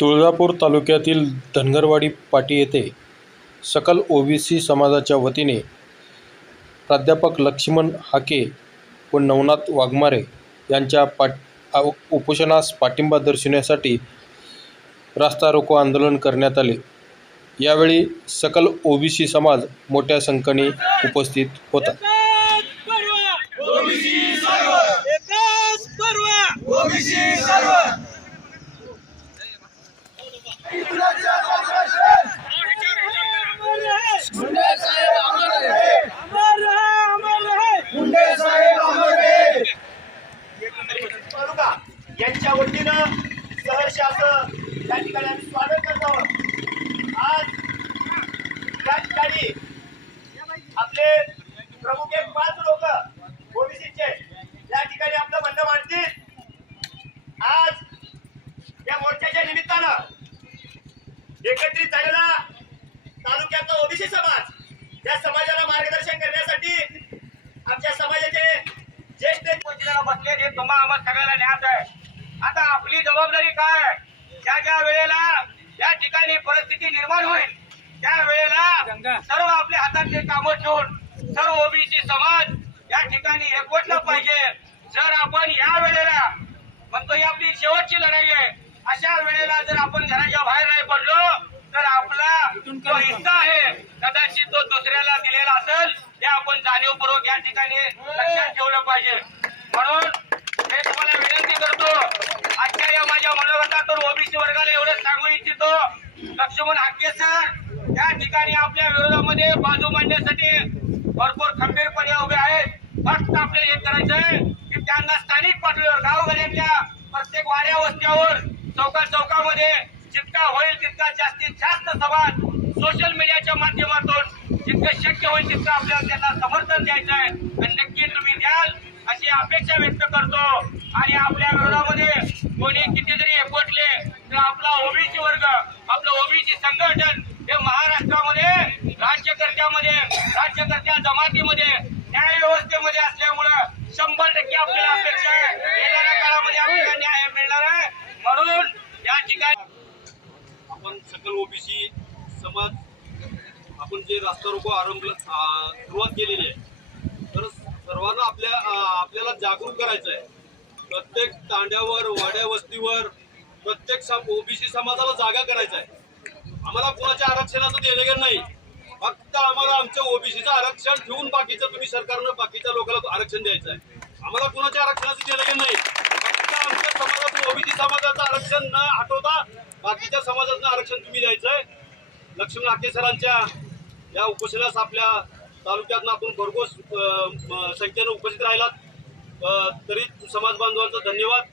तुळजापूर तालुक्यातील धनगरवाडी पाटी येथे सकल ओबीसी समाजाच्या वतीने प्राध्यापक लक्ष्मण हाके व नवनाथ वाघमारे यांच्या पाट उपोषणास पाठिंबा दर्शवण्यासाठी रास्ता रोको आंदोलन करण्यात आले. यावेळी सकल ओबीसी समाज मोठ्या संख्येने उपस्थित होता. ओबीसी यांच्या वतीनं सहर्ष असं या ठिकाणी आम्ही स्वागत करतो. आज या ठिकाणी आपले प्रमुख एक पाच लोक ओबीसीचे या ठिकाणी आपलं म्हणणं मांडतील. आज या मोर्चाच्या निमित्तानं एकत्रित झालेला तालुक्यातला ओबीसी समाज या समाजाला मार्गदर्शन करण्यासाठी आमच्या समाजाचे ज्येष्ठ बसले हे तुम्हा आम्हाला सगळ्याला न्यायचं आहे. आता आपली जबाबदारी काय? ज्या ज्या वेळेला या ठिकाणी परिस्थिती निर्माण होईल त्या वेळेला सर्व आपल्या हातातले कामं ठेवून सर्व ओबीसी समाज या ठिकाणी एकवटलं पाहिजे. जर आपण या वेळेला म्हणतो ही आपली शेवटची लढाई आहे अशा वेळेला जर आपण घराच्या बाहेर नाही पडलो तर आपला जो हिस्सा आहे कदाचित तो दुसऱ्याला दिलेला असेल हे आपण जाणीवपूर्वक या ठिकाणी लक्षात ठेवलं पाहिजे. म्हणून मी तुम्हाला विनंती करतो आजच्या या माझ्या मनोगतातून वर्गाला एवढं सांगू इच्छितो. लक्ष्मण हाके सर या ठिकाणी आपल्या विरोधामध्ये बाजू मांडण्यासाठी भरपूर खंबीरपणे उभे आहेत. फक्त आपल्याला हे करायचं आहे की त्यांना स्थानिक पातळीवर गावगड्यातल्या प्रत्येक वाड्या वस्त्यावर चौका चौकामध्ये जितका होईल तितका जास्तीत जास्त सवाल सोशल मीडियाच्या माध्यमातून जितकं शक्य होईल तितकं आपल्याला त्यांना समर्थन द्यायचं आहे. आणि नक्की तुम्ही द्याल अशी अपेक्षा व्यक्त करतो. आणि आपल्या विरोधामध्ये कोणी कितीतरी एकवटले तर आपला ओबीसी वर्ग आपलं ओबीसी संघटन हे महाराष्ट्रामध्ये राज्यकर्त्यामध्ये राज्यकर्त्या जमातीमध्ये न्याय व्यवस्थेमध्ये असल्यामुळं शंभर टक्के आपल्याला अपेक्षा आहे येणाऱ्या काळामध्ये आपल्याला न्याय मिळणार आहे म्हणून या ठिकाणी आपण सकल ओबीसी समाज आपण जे रास्ता रोको आरंभ सुरुवात केलेली आहे. तर सर्वांना आपल्या आपल्याला जागरूक करायचं आहे. प्रत्येक तांड्यावर वाड्या वस्तीवर प्रत्येक ओबीसी समाजाला जागा करायचा आहे. आम्हाला कोणाच्या आरक्षणाचं देणं नाही. फक्त आम्हाला आमच्या ओबीसीचं आरक्षण ठेवून बाकीचं तुम्ही सरकारनं बाकीच्या लोकांना आरक्षण द्यायचं आहे. आम्हाला कोणाच्या आरक्षणाचं देणं नाही. फक्त आमच्या समाजाला ओबीसी समाजाचं आरक्षण न हटवता बाकीच्या समाजाचं आरक्षण तुम्ही द्यायचं आहे लक्ष्मण आके सरांच्या या उपोषणास आपल्या तालुक्यातून आपण भरघोस संख्येनं उपस्थित राहिलात. तरी समाज बांधवांचा धन्यवाद.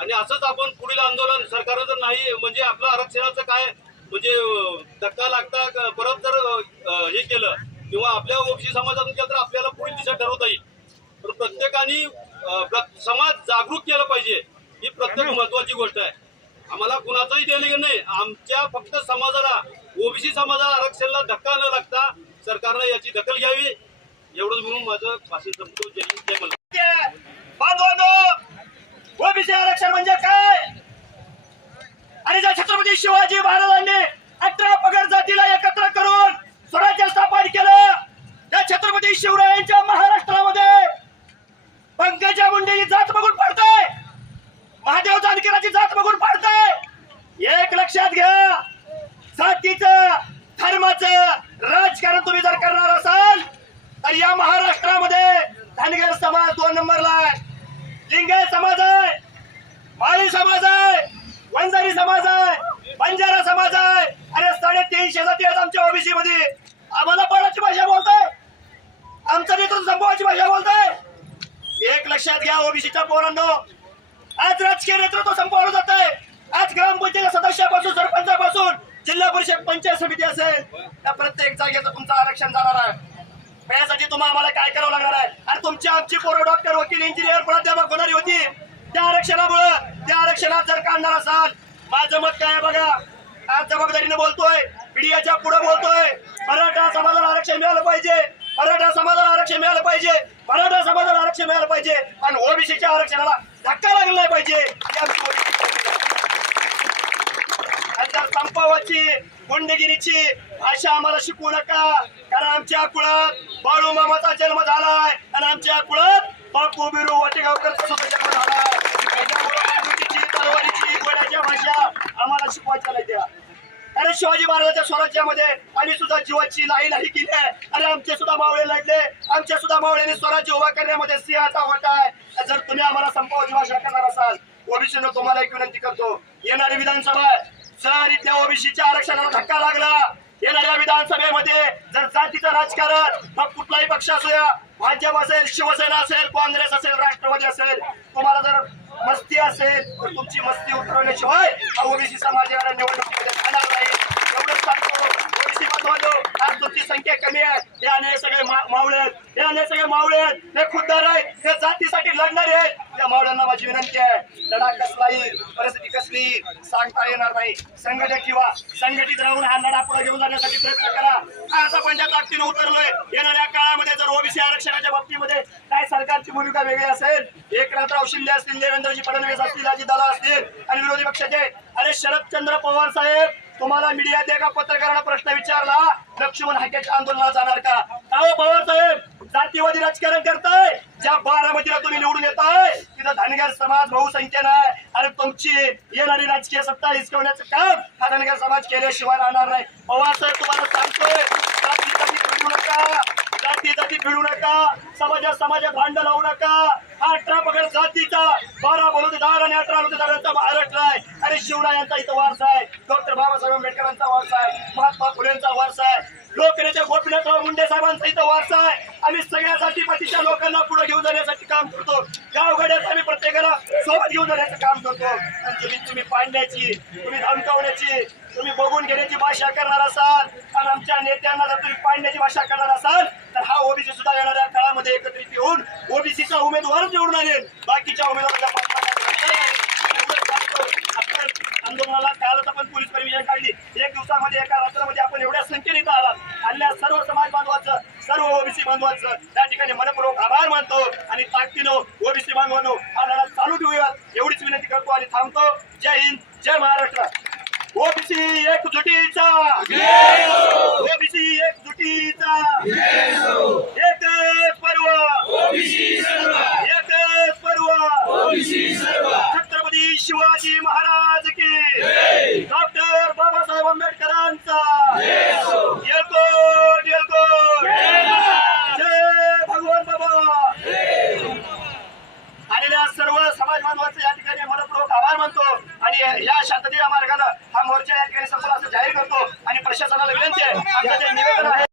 आणि असंच आपण पुढील आंदोलन सरकारनं जर नाही म्हणजे आपलं आरक्षणाचं काय म्हणजे धक्का लागता परत जर हे केलं किंवा आपल्या ओबीसी समाजातून केलं तर आपल्याला पुढील दिशा ठरवता येईल. तर प्रत्येकाने प्र- समाज जागरूक केलं पाहिजे. ही प्रत्येक महत्वाची गोष्ट आहे. आम्हाला कुणाचंही देणं घेणं नाही. आमच्या फक्त समाजाला ओबीसी समाजाला आरक्षणाला धक्का न लागता सरकारनं याची दखल घ्यावी. एवढंच म्हणून माझं भाषण संपतो. जय हिंद, जय ओबीसी आरक्षण म्हणजे काय? आणि ज्या छत्रपती शिवाजी महाराजांनी अठरा पगड जातीला एकत्र करून स्वराज्य स्थापन केलं त्या छत्रपती शिवरायांच्या महाराष्ट्रामध्ये पंकजा मुंडे ही जात बघून पडताय महादेव जानकराची जात बघून पडताय एक लक्षात घ्या जातीचं धर्माचं राजकारण तुम्ही जर करणार असाल तर या महाराष्ट्रामध्ये धनगर समाज दोन नंबरला आहे. लिंगायत समाज आहे माळी समाज आहे वंजारी समाज आहे बंजारा समाज आहे. अरे साडेतीनशे जाती आहेत आमच्या ओबीसी मध्ये आम्हाला पळाची भाषा बोलताय. आमचं नेतृत्व संभवाची भाषा बोलताय. एक लक्षात घ्या ओबीसीच्या पोरांनो. आज राजकीय नेतृत्व संपवलं जात आहे आज ग्रामपंचायत सदस्यापासून सरपंचापासून जिल्हा परिषद पंचायत समिती असेल. त्या प्रत्येक जागेचं तुमचं आरक्षण जाणार आहे. त्यासाठी तुम्हाला आम्हाला काय करावं लागणार आहे? आणि तुमची आमची पोरं डॉक्टर वकील इंजिनियर प्राध्यापक होणारी होती. त्या आरक्षणामुळं त्या आरक्षणात जर काढणार असाल माझं मत काय बघा? आज जबाबदारीने बोलतोय मीडियाच्या पुढे बोलतोय. मराठा समाजाला आरक्षण मिळालं पाहिजे. मराठा समाजाला आरक्षण मिळालं पाहिजे. मराठा समाजाला आरक्षण मिळालं पाहिजे. आणि ओबीसीच्या आरक्षणाला धक्का लागला नाही पाहिजे. संपावाची गुंडगिरीची भाषा आम्हाला शिकवू नका. कारण आमच्या कुळात बाळू मामाचा जन्म झालाय. आणि आमच्या कुळात बापू बिरू वाटेगावकर सुद्धा जन्म झालाय. त्याच्यामुळे तलवारीची गोड्याच्या भाषा आम्हाला शिकवायच्या नाही त्या. अरे शिवाजी महाराजांच्या स्वराज्यामध्ये आम्ही सुद्धा जीवाची लाही लाही केली आहे. अरे आमचे सुद्धा मावळे लढले. आमच्या सुद्धा मावळ्यांनी स्वराज्य उभा करण्यामध्ये सिंहाचा वाटा आहे. जर तुम्ही आम्हाला संपवाची भाषा करणार असाल ओबीसीनं तुम्हाला एक विनंती करतो. येणारी विधानसभा आहे. जर इथल्या ओबीसीच्या आरक्षणाला धक्का लागला येणाऱ्या विधानसभेमध्ये जर जातीचं राजकारण मग कुठलाही पक्ष असू द्या भाजप असेल शिवसेना असेल काँग्रेस असेल राष्ट्रवादी असेल तुम्हाला जर मस्ती असेल तर तुमची मस्ती उतरवल्याशिवाय ओबीसी समाज या निवडणुकीमध्ये जाणार नाही. एवढंच सांगतो ओबीसी बांधवांनो आज तुमची संख्या कमी आहे. हे अनेक सगळे मावळे आहेत. हे अनेक सगळे मावळे आहेत. हे खुद्दार आहेत. हे जातीसाठी लढणारे आहेत. त्या मावळ्यांना माझी विनंती आहे लढा कसला येईल सांगता येणार नाही. संघटक किंवा संघटित राहून हा लढा पुढे घेऊन जाण्यासाठी प्रयत्न करा. आज पंजाब ताकदीनं उतरलोय. येणाऱ्या काळामध्ये जर ओबीसी आरक्षणाच्या बाबतीमध्ये काय सरकारची भूमिका वेगळी असेल एकनाथराव शिंदे असतील देवेंद्रजी फडणवीस असतील अजितदादा असतील आणि विरोधी पक्षाचे अरे शरदचंद्र पवार साहेब तुम्हाला मीडियात एका पत्रकारानं प्रश्न विचारला लक्ष्मण हाकेच्या आंदोलनाला जाणार का? अहो पवार साहेब? जातीवादी राजकारण करताय ज्या बारामतीला तुम्ही निवडून येताय तिथं धनगर समाज बहुसंख्येनं आहे. अरे तुमची येणारी राजकीय सत्ता हिसकवण्याचं काम हा समाज केल्याशिवाय राहणार नाही. पवार साहेब तुम्हाला सांगतोय जाती जाती भिडू नका. जाती जाती भिडू नका. समाजात समाजात भांडण लावू नका. हा अठरा पगड जातीचा बारा बलुतेदार आणि अठरा बलुतेदारांचा महाराष्ट्र आहे आणि शिवरायांचा इथं वारसा आहे. डॉक्टर बाबासाहेब आंबेडकरांचा वारसा आहे. महात्मा फुलेंचा वारसा आहे. लोकनेते गोपीनाथराव मुंडे साहेबांचा इथं वारसा आहे. आम्ही सगळ्या जातीपातीच्या लोकांना पुढे घेऊन जाण्यासाठी काम करतो. गावगाड्यात आम्ही प्रत्येकाला सोबत घेऊन जाण्याचं काम करतो. आणि तुम्ही तुम्ही पाडण्याची तुम्ही धमकावण्याची तुम्ही बघून घेण्याची भाषा करणार असाल. आणि आमच्या नेत्यांना जर तुम्ही पाडण्याची भाषा करणार असाल तर हा ओबीसी सुद्धा येणाऱ्या काळामध्ये एकत्रित येऊन ओबीसीचा उमेदवारच निवडून आणेल. बाकीच्या उमेदवारांना आंदोलनाला कालच आपण पोलीस परमिशन काढली. एक दिवसामध्ये एका रात्रामध्ये आपण एवढ्या संख्येने इथं आलात आणल्या सर्व समाज बांधवाचं सर्व ओबीसी बांधवांचं त्या ठिकाणी मनपूर्वक आभार मानतो. आणि ताकदीनं ओबीसी बांधवांनो हा लढा चालू ठेवूयात. एवढीच विनंती करतो आणि थांबतो. जय हिंद जय महाराष्ट्र. ओबीसी एकजुटीचा. ओबीसी एकजुटीचा. एक पर्व. एक पर्व. छत्रपती शिवाजी महाराज की. डॉक्टर बाबासाहेब आंबेडकरांचा येळकोट येळकोट जय भगवान बाबा आलेल्या सर्व समाज बांधवांचे या ठिकाणी मनपूर्वक आभार मानतो आणि या शांततेच्या मार्गानं हा मोर्चा या ठिकाणी संपला असं जाहीर करतो आणि प्रशासनाला विनंती आहे. आमचं जे निवेदन